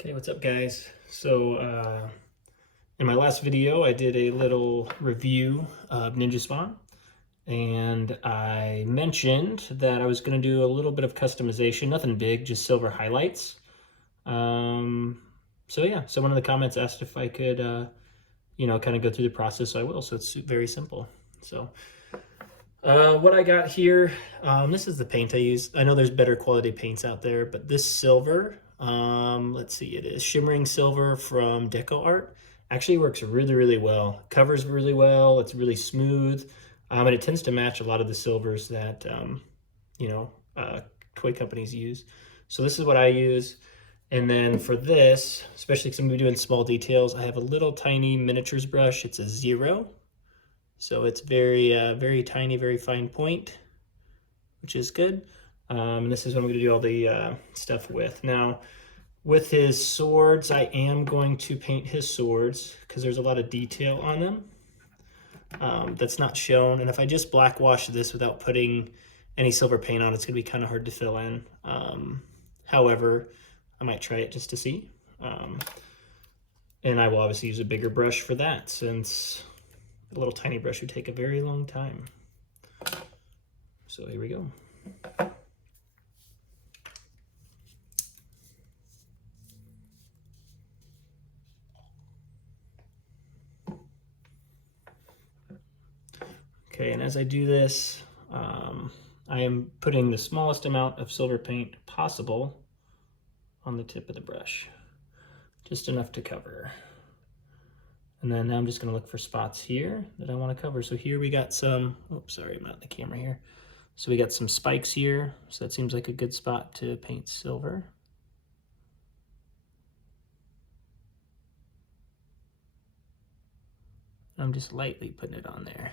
Okay, what's up guys? In my last video, I did a little review of Ninja Spawn, and I mentioned that I was going to do a little bit of customization, nothing big, just silver highlights. Yeah, someone in the comments asked if I could, kind of go through the process, so I will. So it's very simple. What I got here, this is the paint I use. I know there's better quality paints out there, but this silver, let's see, it is shimmering silver from Deco Art. Actually works really, really well. Covers really well. It's really smooth, and it tends to match a lot of the silvers that you know toy companies use. So this is what I use. And then for this, especially because I'm going to be doing small details, I have a little tiny miniatures brush. It's a 0. So it's very tiny, very fine point, which is good. And this is what I'm going to do all the stuff with. Now, with his swords, I am going to paint his swords because there's a lot of detail on them that's not shown. And if I just black wash this without putting any silver paint on, it's going to be kind of hard to fill in. However, I might try it just to see. And I will obviously use a bigger brush for that, since a little tiny brush would take a very long time. So here we go. Okay, and as I do this, I am putting the smallest amount of silver paint possible on the tip of the brush, just enough to cover. And then now I'm just going to look for spots here that I want to cover. So here we got some, oops, sorry, I'm not in the camera here. So we got some spikes here, so that seems like a good spot to paint silver. I'm just lightly putting it on there.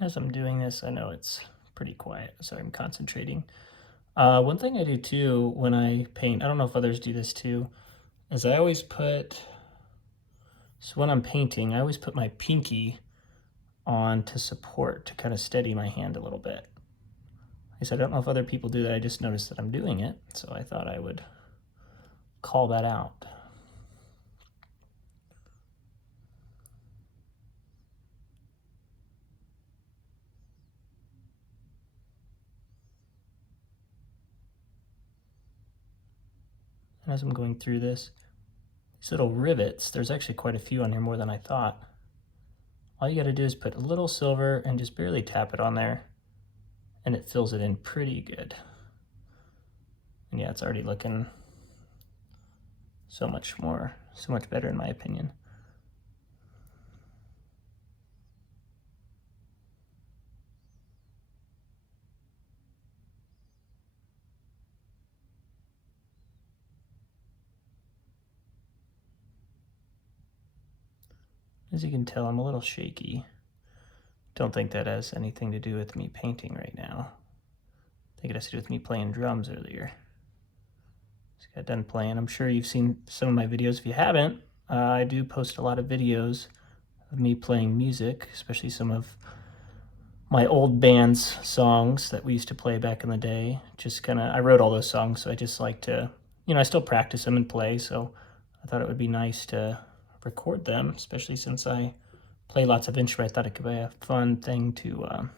As I'm doing this, I know it's pretty quiet, so I'm concentrating. One thing I do too when I paint, I don't know if others do this too, is I always put, so when I'm painting, I always put my pinky on to support, to kind of steady my hand a little bit. I said, I don't know if other people do that, I just noticed that I'm doing it, so I thought I would call that out. And as I'm going through this, these little rivets, there's actually quite a few on here, more than I thought. All you gotta do is put a little silver and just barely tap it on there, and it fills it in pretty good. And yeah, it's already looking so much better in my opinion. As you can tell, I'm a little shaky. Don't think that has anything to do with me painting right now. I think it has to do with me playing drums earlier. Just got done playing. I'm sure you've seen some of my videos. If you haven't, I do post a lot of videos of me playing music, especially some of my old band's songs that we used to play back in the day. Just kind of, I wrote all those songs, so I just like to, I still practice them and play, so I thought it would be nice to record them, especially since I play lots of instruments. I thought it could be a fun thing to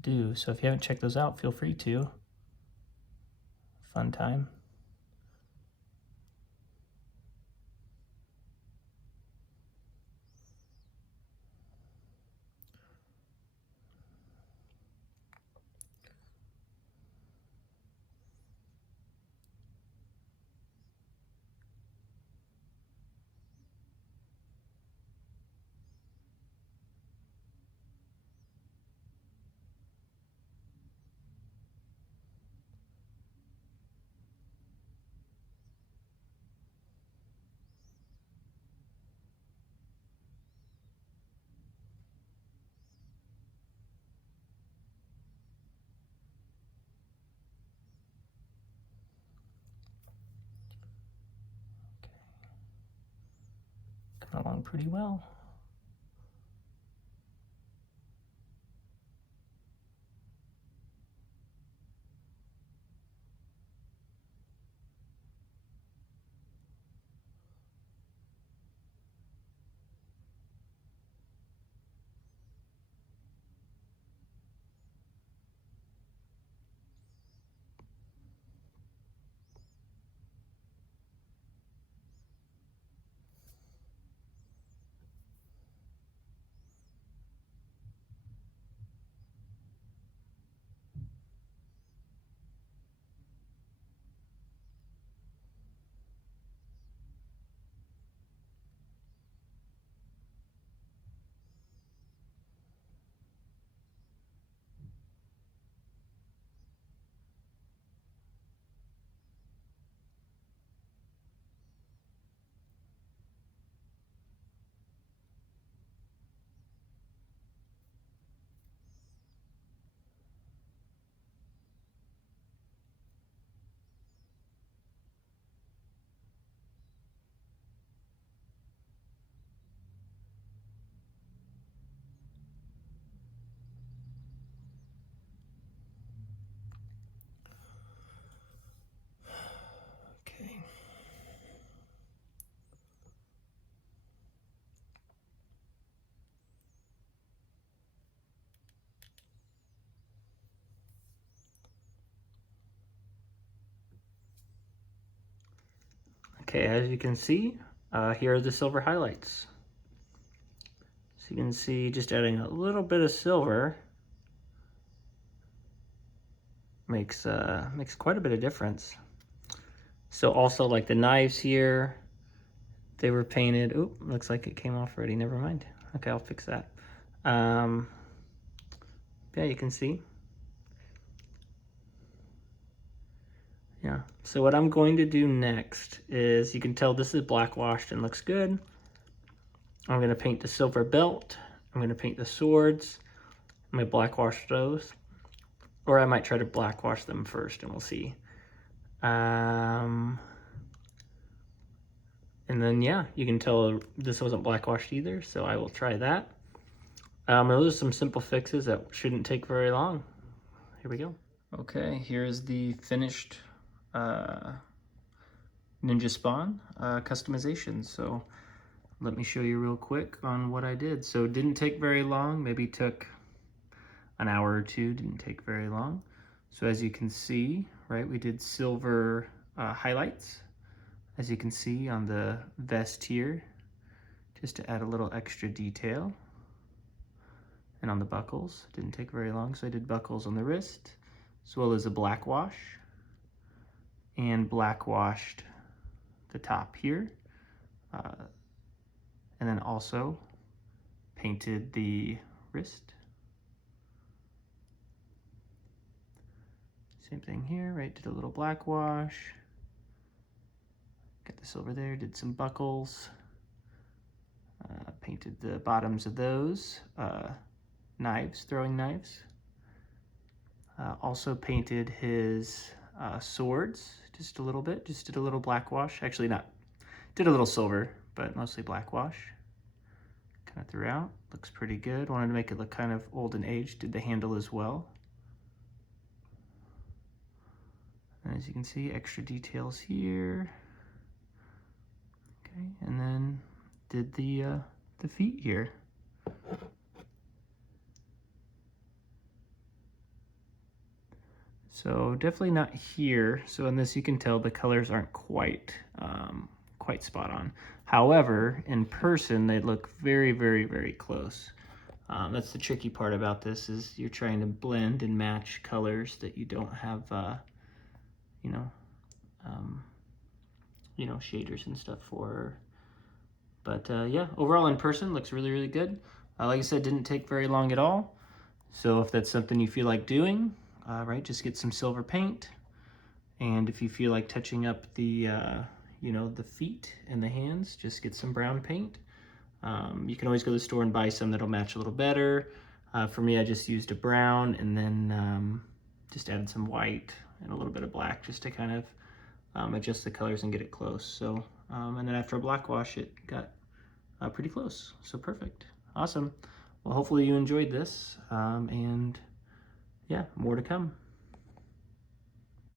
do. So if you haven't checked those out, feel free to. Fun time. Coming along pretty well. Okay. Okay, as you can see, here are the silver highlights. So you can see just adding a little bit of silver makes quite a bit of difference. So also like the knives here, they were painted. Oop, looks like it came off already. Never mind. Okay, I'll fix that. Yeah, you can see. Yeah, so what I'm going to do next is, you can tell this is black washed and looks good. I'm going to paint the silver belt. I'm going to paint the swords. I'm going to black wash those. Or I might try to black wash them first and we'll see. And then, yeah, you can tell this wasn't black washed either, so I will try that. Those are some simple fixes that shouldn't take very long. Here we go. Okay, here's the finished Ninja Spawn customization. So let me show you real quick on what I did. So it didn't take very long, maybe took an hour or two, didn't take very long. So as you can see, right, we did silver highlights, as you can see on the vest here, just to add a little extra detail. And on the buckles, didn't take very long, so I did buckles on the wrist, as well as a black wash, and black washed the top here. And then also painted the wrist. Same thing here, right? Did a little black wash. Got the silver there, did some buckles. Painted the bottoms of those. Knives, throwing knives. Also painted his swords just a little bit, just did a little black wash. Actually not, did a little silver, but mostly black wash. kind of throughout. Looks pretty good. Wanted to make it look kind of old and aged. Did the handle as well. And as you can see, extra details here. Okay, and then did the feet here. So definitely not here. So in this, you can tell the colors aren't quite quite spot on. However, in person, they look very, very, very close. That's the tricky part about this, is you're trying to blend and match colors that you don't have, you know, shaders and stuff for. But yeah, overall in person looks really, really good. Like I said, didn't take very long at all. So if that's something you feel like doing, right, just get some silver paint. And if you feel like touching up the, the feet and the hands, just get some brown paint. You can always go to the store and buy some that'll match a little better. For me, I just used a brown and then just added some white and a little bit of black just to kind of adjust the colors and get it close. So, and then after a black wash, it got pretty close. So perfect. Awesome. Well, hopefully you enjoyed this, and yeah, more to come.